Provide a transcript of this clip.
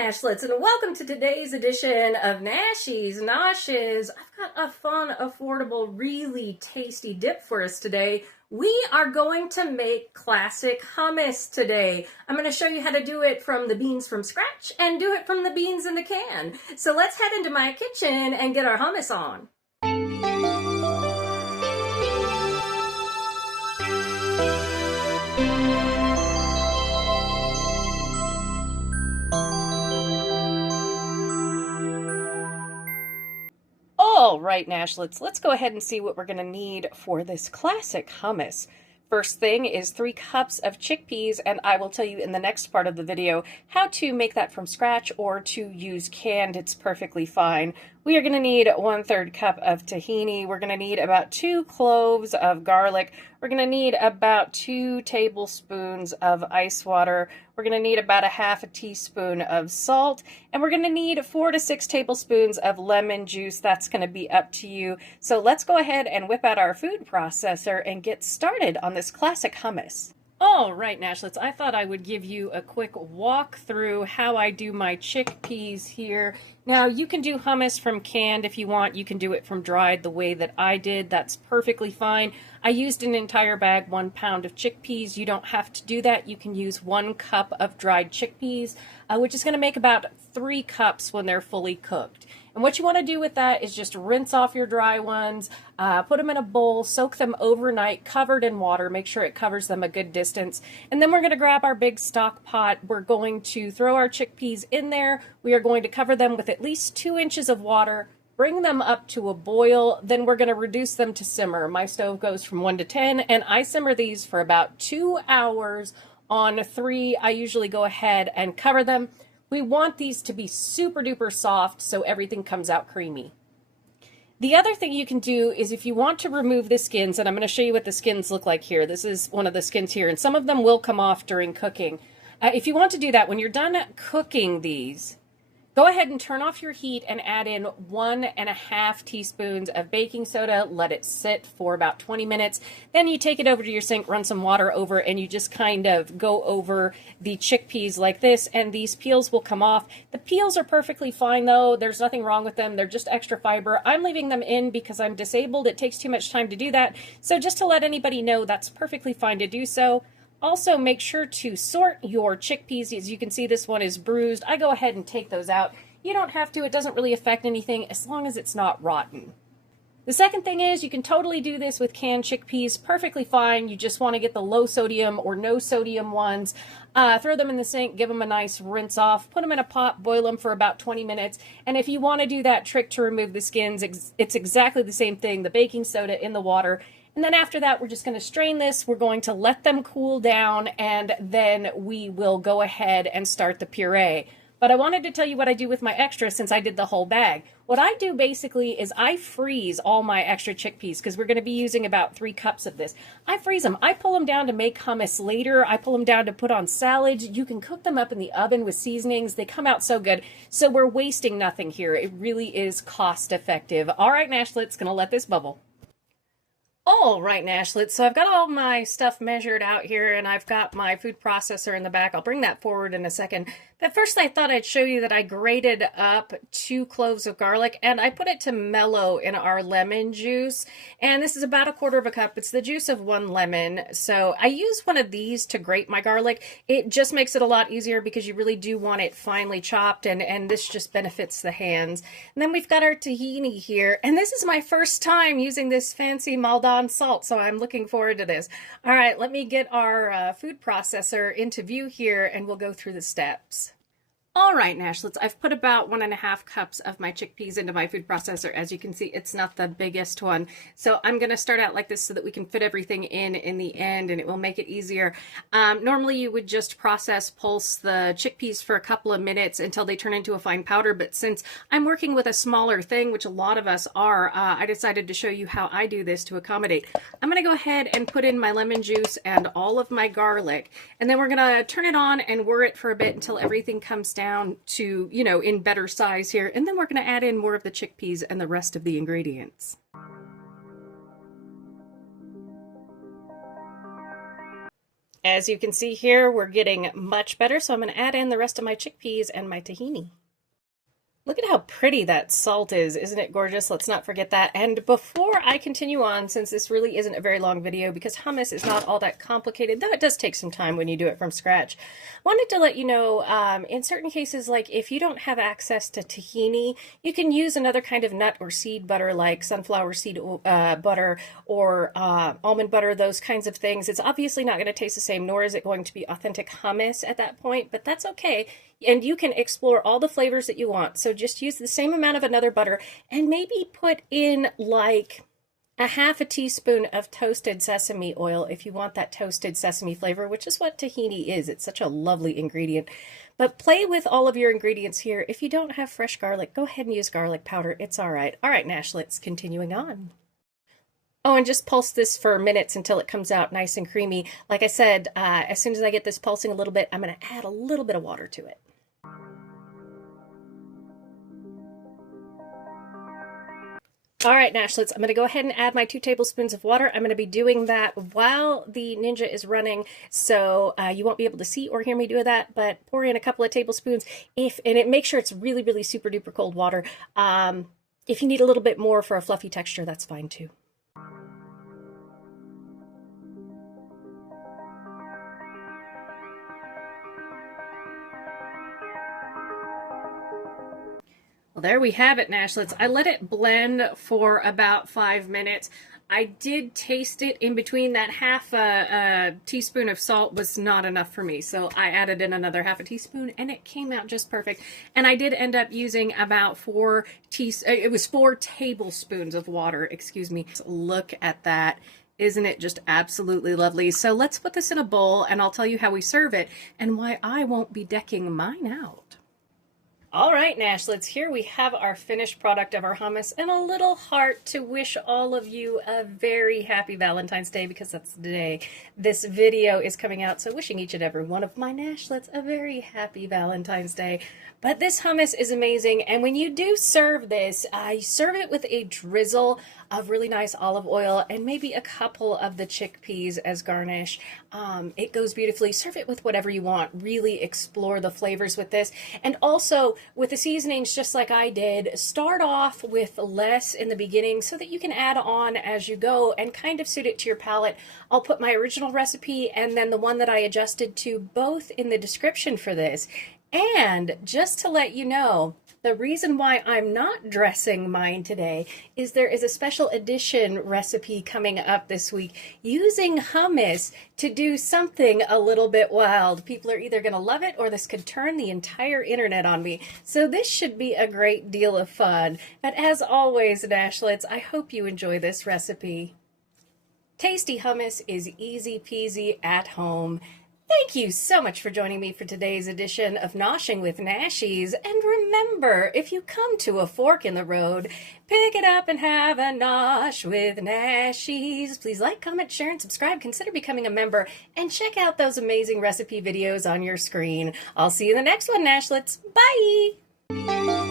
Nashlets, and welcome to today's edition of Nashies. I've got a fun, affordable, really tasty dip for us today. We are going to make classic hummus today. I'm going to show you how to do it from the beans from scratch and do it from the beans in the can. So let's head into my kitchen and get our hummus on. All right, Nashlets, let's go ahead and see what we're going to need for this classic hummus. First thing is 3 cups of chickpeas, and I will tell you in the next part of the video how to make that from scratch or to use canned. It's perfectly fine. We are going to need 1/3 cup of tahini. We're going to need about 2 cloves of garlic. We're going to need about 2 tablespoons of ice water. We're going to need about 1/2 teaspoon of salt, and we're going to need 4 to 6 tablespoons of lemon juice. That's going to be up to you. So let's go ahead and whip out our food processor and get started on this classic hummus. All right, Nashlets, I thought I would give you a quick walk through how I do my chickpeas here. Now, you can do hummus from canned if you want. You can do it from dried the way that I did. That's perfectly fine. I used an entire bag, 1 pound of chickpeas. You don't have to do that. You can use 1 cup of dried chickpeas, which is going to make about 3 cups when they're fully cooked. And what you want to do with that is just rinse off your dry ones, put them in a bowl, soak them overnight, covered in water, make sure it covers them a good distance. And then we're going to grab our big stock pot. We're going to throw our chickpeas in there. We are going to cover them with at least 2 inches of water, bring them up to a boil, then we're going to reduce them to simmer. My stove goes from 1 to 10, and I simmer these for about 2 hours on 3. I usually go ahead and cover them. We want these to be super duper soft so everything comes out creamy. The other thing you can do is if you want to remove the skins, and I'm going to show you what the skins look like here. This is one of the skins here, and some of them will come off during cooking. If you want to do that, when you're done cooking these, go ahead and turn off your heat and add in 1.5 teaspoons of baking soda. Let it sit for about 20 minutes. Then you take it over to your sink, run some water over, and you just kind of go over the chickpeas like this, and these peels will come off. The peels are perfectly fine, though. There's nothing wrong with them. They're just extra fiber. I'm leaving them in because I'm disabled. It takes too much time to do that. So just to let anybody know, that's perfectly fine to do so. Also, make sure to sort your chickpeas. As you can see, this one is bruised. I go ahead and take those out. You don't have to. It doesn't really affect anything as long as it's not rotten. The second thing is you can totally do this with canned chickpeas. Perfectly fine. You just want to get the low sodium or no sodium ones. Throw them in the sink, give them a nice rinse off, put them in a pot, boil them for about 20 minutes. And if you want to do that trick to remove the skins, it's exactly the same thing. The baking soda in the water. And then after that, we're just going to strain this. We're going to let them cool down, and then we will go ahead and start the puree. But I wanted to tell you what I do with my extra since I did the whole bag. What I do basically is I freeze all my extra chickpeas because we're going to be using about 3 cups of this. I freeze them. I pull them down to make hummus later. I pull them down to put on salads. You can cook them up in the oven with seasonings. They come out so good. So we're wasting nothing here. It really is cost effective. All right, Nashlets, going to let this bubble. All right, Nashlets, so I've got all my stuff measured out here, and I've got my food processor in the back. I'll bring that forward in a second. But first, I thought I'd show you that I grated up 2 cloves of garlic, and I put it to mellow in our lemon juice. And this is about 1/4 cup. It's the juice of 1 lemon. So I use one of these to grate my garlic. It just makes it a lot easier because you really do want it finely chopped, and this just benefits the hands. And then we've got our tahini here, and this is my first time using this fancy Maldon salt, so I'm looking forward to this. All right, let me get our food processor into view here, and we'll go through the steps. All right, Nashlets, I've put about 1.5 cups of my chickpeas into my food processor. As you can see, it's not the biggest one. So I'm going to start out like this so that we can fit everything in the end, and it will make it easier. Normally, you would just pulse the chickpeas for a couple of minutes until they turn into a fine powder. But since I'm working with a smaller thing, which a lot of us are, I decided to show you how I do this to accommodate. I'm going to go ahead and put in my lemon juice and all of my garlic, and then we're going to turn it on and whir it for a bit until everything comes down to, in better size here. And then we're going to add in more of the chickpeas and the rest of the ingredients. As you can see here, we're getting much better, so I'm going to add in the rest of my chickpeas and my tahini. Look at how pretty that salt is. Isn't it gorgeous? Let's not forget that. And before I continue on, since this really isn't a very long video, because hummus is not all that complicated, though it does take some time when you do it from scratch, wanted to let you know, in certain cases, like if you don't have access to tahini, you can use another kind of nut or seed butter like sunflower seed butter or almond butter, those kinds of things. It's obviously not going to taste the same, nor is it going to be authentic hummus at that point, but that's okay. And you can explore all the flavors that you want. So just use the same amount of another butter and maybe put in like a half a teaspoon of toasted sesame oil if you want that toasted sesame flavor, which is what tahini is. It's such a lovely ingredient. But play with all of your ingredients here. If you don't have fresh garlic, go ahead and use garlic powder. It's all right. All right, Nashlets, continuing on. Oh, and just pulse this for minutes until it comes out nice and creamy. Like I said, as soon as I get this pulsing a little bit, I'm going to add a little bit of water to it. All right, Nashlets, I'm going to go ahead and add my 2 tablespoons of water. I'm going to be doing that while the Ninja is running, so you won't be able to see or hear me do that, but pour in a couple of tablespoons. Make sure it's really, really super duper cold water. If you need a little bit more for a fluffy texture, that's fine too. Well, there we have it, Nashlets. I let it blend for about 5 minutes. I did taste it in between. That half a teaspoon of salt was not enough for me, so I added in another half a teaspoon, and it came out just perfect. And I did end up using about 4 tablespoons of water, excuse me. Look at that. Isn't it just absolutely lovely? So let's put this in a bowl, and I'll tell you how we serve it and why I won't be decking mine out. All right, Nashlets, here we have our finished product of our hummus and a little heart to wish all of you a very happy Valentine's Day, because that's the day this video is coming out. So wishing each and every one of my Nashlets a very happy Valentine's Day. But this hummus is amazing, and when you do serve this, you serve it with a drizzle of really nice olive oil and maybe a couple of the chickpeas as garnish. It goes beautifully. Serve it with whatever you want. Really explore the flavors with this. And also with the seasonings, just like I did, start off with less in the beginning so that you can add on as you go and kind of suit it to your palate. I'll put my original recipe and then the one that I adjusted to both in the description for this. And just to let you know, the reason why I'm not dressing mine today is there is a special edition recipe coming up this week using hummus to do something a little bit wild. People are either going to love it or this could turn the entire internet on me. So this should be a great deal of fun. But as always, Nashlets, I hope you enjoy this recipe. Tasty hummus is easy peasy at home. Thank you so much for joining me for today's edition of Noshing with Nashies. And remember, if you come to a fork in the road, pick it up and have a nosh with Nashies. Please like, comment, share, and subscribe. Consider becoming a member and check out those amazing recipe videos on your screen. I'll see you in the next one, Nashlets. Bye!